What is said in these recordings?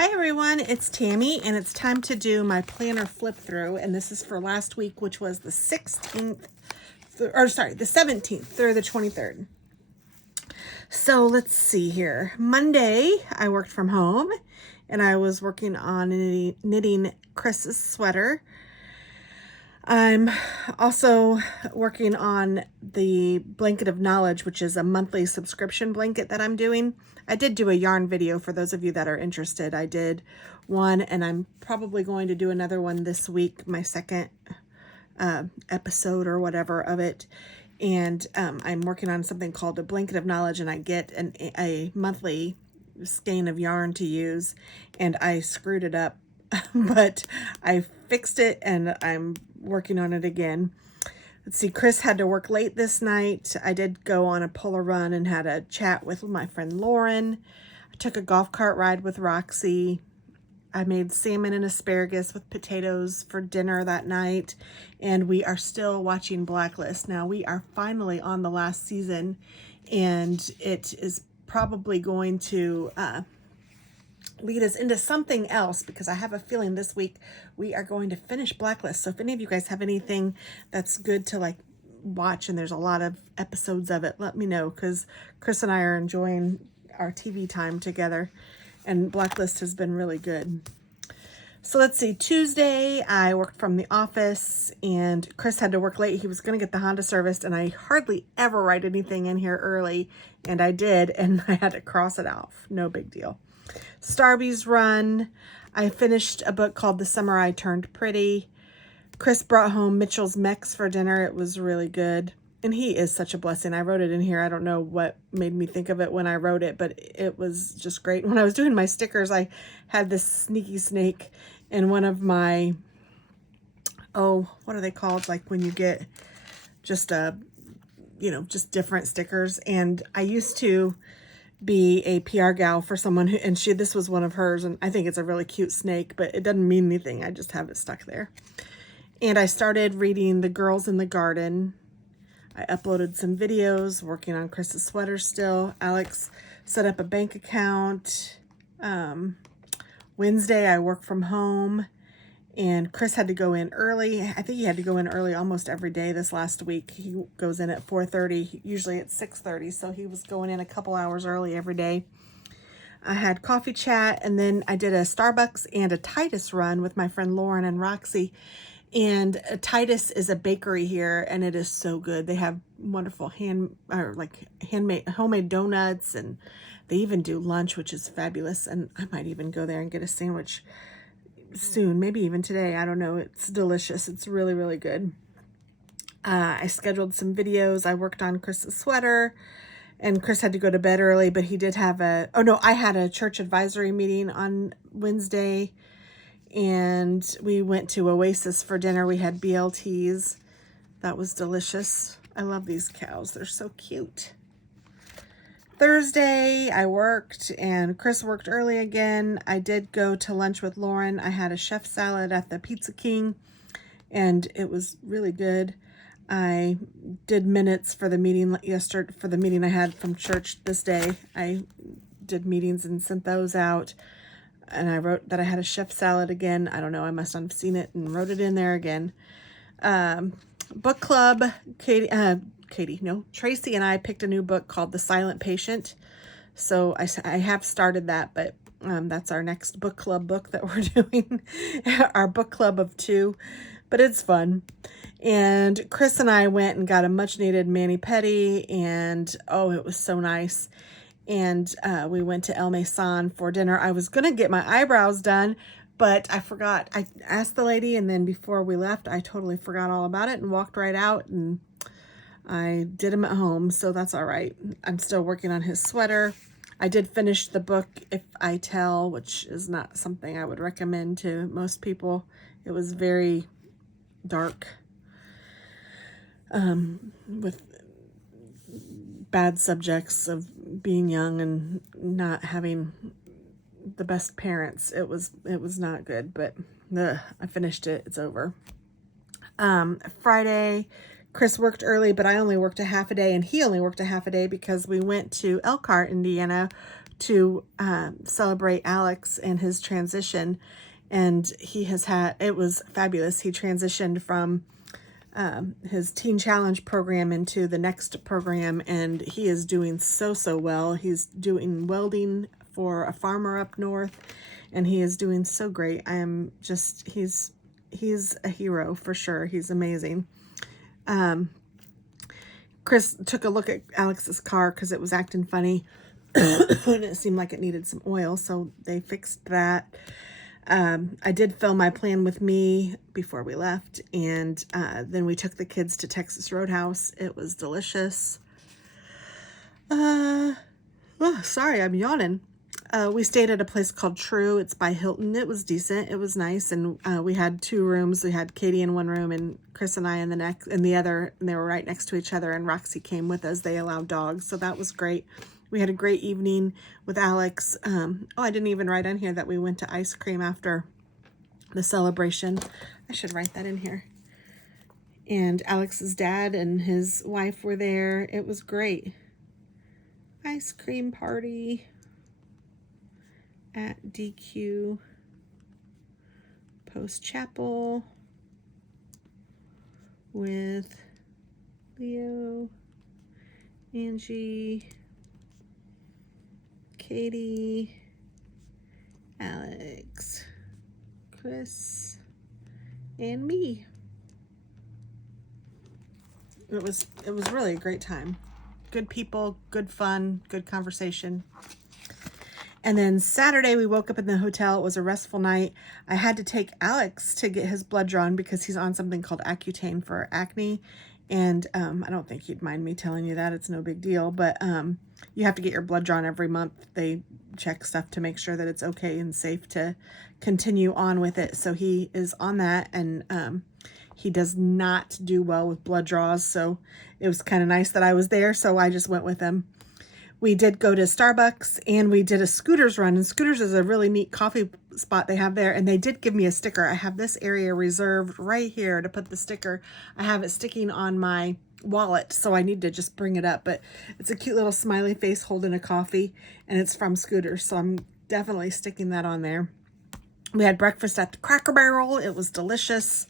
Hi everyone, it's Tammy and it's time to do my planner flip through, and this is for last week, which was the 16th, the 17th through the 23rd. So let's see here. Monday, I worked from home and I was working on knitting Chris's sweater. I'm also working on the Blanket of Knowledge, which is a monthly subscription blanket that I'm doing. I did do a yarn video for those of you that are interested. I did one, and I'm probably going to do another one this week, my second episode or whatever of it. And I'm working on something called a Blanket of Knowledge, and I get a monthly skein of yarn to use, and I screwed it up, but I fixed it and I'm working on it again. Let's see, Chris had to work late this night. I did go on a polar run and had a chat with my friend Lauren. I took a golf cart ride with Roxy. I made salmon and asparagus with potatoes for dinner that night, and we are still watching Blacklist. Now, we are finally on the last season, and it is probably going to lead us into something else, because I have a feeling this week we are going to finish Blacklist. So if any of you guys have anything that's good to watch, and there's a lot of episodes of it, let me know, because Chris and I are enjoying our TV time together, and Blacklist has been really good. So let's see, Tuesday I worked from the office and Chris had to work late. He was going to get the Honda serviced, and I hardly ever write anything in here early, and I did, and I had to cross it off. No big deal. Starby's run. I finished a book called The Summer I Turned Pretty. Chris brought home Mitchell's Mechs for dinner. It was really good. And he is such a blessing. I wrote it in here. I don't know what made me think of it when I wrote it, but it was just great. When I was doing my stickers, I had this sneaky snake in one of my, what are they called? Like when you get just just different stickers. And I used to be a PR gal for someone who, and this was one of hers, and I think it's a really cute snake, but it doesn't mean anything. I just have it stuck there. And I started reading The Girls in the Garden. I uploaded some videos, working on Chris's sweater still. Alex set up a bank account. Wednesday, I work from home, and Chris had to go in early. I think he had to go in early almost every day this last week. He goes in at 4:30, usually at 6:30, so he was going in a couple hours early every day. I had coffee chat, and then I did a Starbucks and a Titus run with my friend Lauren and Roxy. And Titus is a bakery here, and it is so good. They have wonderful handmade homemade donuts, and they even do lunch, which is fabulous. And I might even go there and get a sandwich soon, maybe even today. I don't know. It's delicious. It's really, really good. I scheduled some videos. I worked on Chris's sweater, and Chris had to go to bed early, but he did have I had a church advisory meeting on Wednesday, and we went to Oasis for dinner. We had BLTs. That was delicious. I love these cows. They're so cute. Thursday, I worked, and Chris worked early again. I did go to lunch with Lauren. I had a chef salad at the Pizza King, and it was really good. I did minutes for the meeting yesterday, for the meeting I had from church this day. I did meetings and sent those out, and I wrote that I had a chef salad again. I don't know, I must have seen it and wrote it in there again. Book club, Tracy and I picked a new book called The Silent Patient. So I have started that, but that's our next book club book that we're doing. Our book club of 2, but it's fun. And Chris and I went and got a much needed mani-pedi, and it was so nice. And we went to El Mason for dinner. I was going to get my eyebrows done, but I forgot. I asked the lady, and then before we left, I totally forgot all about it and walked right out, and I did them at home, so that's all right. I'm still working on his sweater. I did finish the book If I Tell, which is not something I would recommend to most people. It was very dark, with bad subjects of being young and not having the best parents. It was not good, but I finished it. It's over. Friday, Chris worked early, but I only worked a half a day, and he only worked a half a day because we went to Elkhart, Indiana to celebrate Alex and his transition. And it was fabulous. He transitioned from his Teen Challenge program into the next program, and he is doing so well. He's doing welding for a farmer up north, and he is doing so great. He's a hero for sure. He's amazing. Chris took a look at Alex's car because it was acting funny and it seemed like it needed some oil, so they fixed that. I did film my plan with me before we left, and then we took the kids to Texas Roadhouse. It was delicious. Oh, sorry, I'm yawning. We stayed at a place called True. It's by Hilton. It was decent. It was nice, and we had 2 rooms. We had Katie in one room and Chris and I in the other, and they were right next to each other, and Roxy came with us. They allowed dogs, so that was great. We had a great evening with Alex. Oh, I didn't even write on here that we went to ice cream after the celebration. I should write that in here. And Alex's dad and his wife were there. It was great. Ice cream party at DQ Post Chapel with Leo, Angie, Katie, Alex, Chris, and me. It was really a great time. Good people, good fun, good conversation. And then Saturday, we woke up in the hotel. It was a restful night. I had to take Alex to get his blood drawn because he's on something called Accutane for acne. And I don't think he'd mind me telling you that. It's no big deal. But you have to get your blood drawn every month. They check stuff to make sure that it's okay and safe to continue on with it. So he is on that, and he does not do well with blood draws. So it was kind of nice that I was there. So I just went with him. We did go to Starbucks, and we did a Scooters run, and Scooters is a really neat coffee spot they have there, and they did give me a sticker. I have this area reserved right here to put the sticker. I have it sticking on my wallet, so I need to just bring it up, but it's a cute little smiley face holding a coffee, and it's from Scooters, so I'm definitely sticking that on there. We had breakfast at the Cracker Barrel. It was delicious.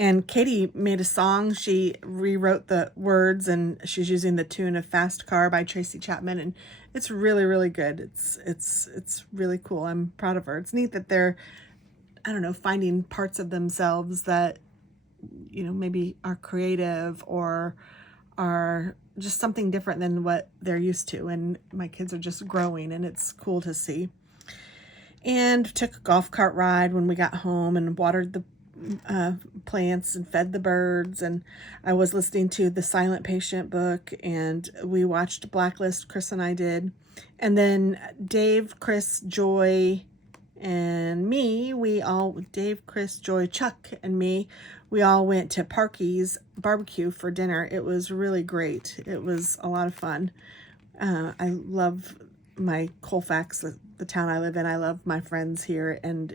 And Katie made a song. She rewrote the words, and she's using the tune of Fast Car by Tracy Chapman, and it's really, really good. It's really cool. I'm proud of her. It's neat that they're, I don't know, finding parts of themselves that, you know, maybe are creative or are just something different than what they're used to. And my kids are just growing, and it's cool to see. And took a golf cart ride when we got home and watered the plants and fed the birds, and I was listening to the Silent Patient book, and we watched Blacklist. Chris and I did, and then Dave, Chris, Joy, and me, Dave, Chris, Joy, Chuck, and me, we all went to Parky's barbecue for dinner. It was really great. It was a lot of fun. I love my Colfax, the town I live in. I love my friends here, and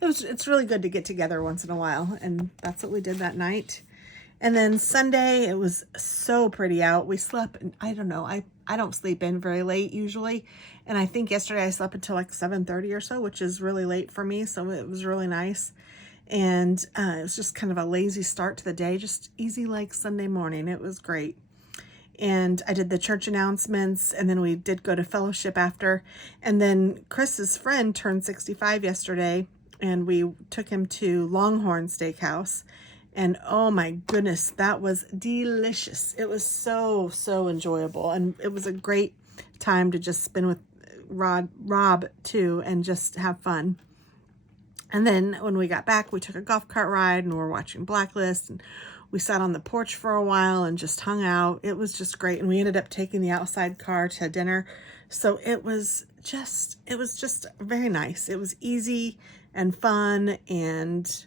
it's really good to get together once in a while, and that's what we did that night. And then Sunday, it was so pretty out. We slept, and I don't know, I don't sleep in very late usually, and I think yesterday I slept until like 7:30 or so, which is really late for me, so it was really nice. And it was just kind of a lazy start to the day, just easy like Sunday morning. It was great. And I did the church announcements, and then we did go to fellowship after. And then Chris's friend turned 65 yesterday, and we took him to Longhorn Steakhouse, and oh my goodness, that was delicious. It was so enjoyable, and it was a great time to just spend with Rob too, and just have fun. And then when we got back, we took a golf cart ride, and we were watching Blacklist, and we sat on the porch for a while and just hung out. It was just great, and we ended up taking the outside car to dinner, so it was just very nice. It was easy and fun and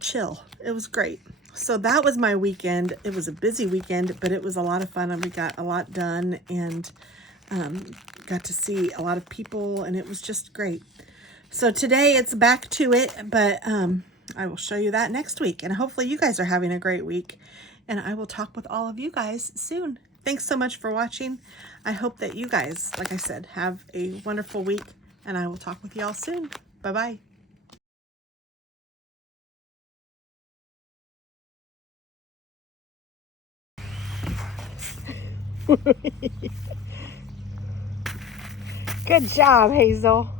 chill. It was great. So that was my weekend. It was a busy weekend, but it was a lot of fun, and we got a lot done, and got to see a lot of people, and it was just great. So today it's back to it, but I will show you that next week, and hopefully you guys are having a great week, and I will talk with all of you guys soon. Thanks so much for watching. I hope that you guys, like I said, have a wonderful week, and I will talk with you all soon. Bye-bye. Good job, Hazel.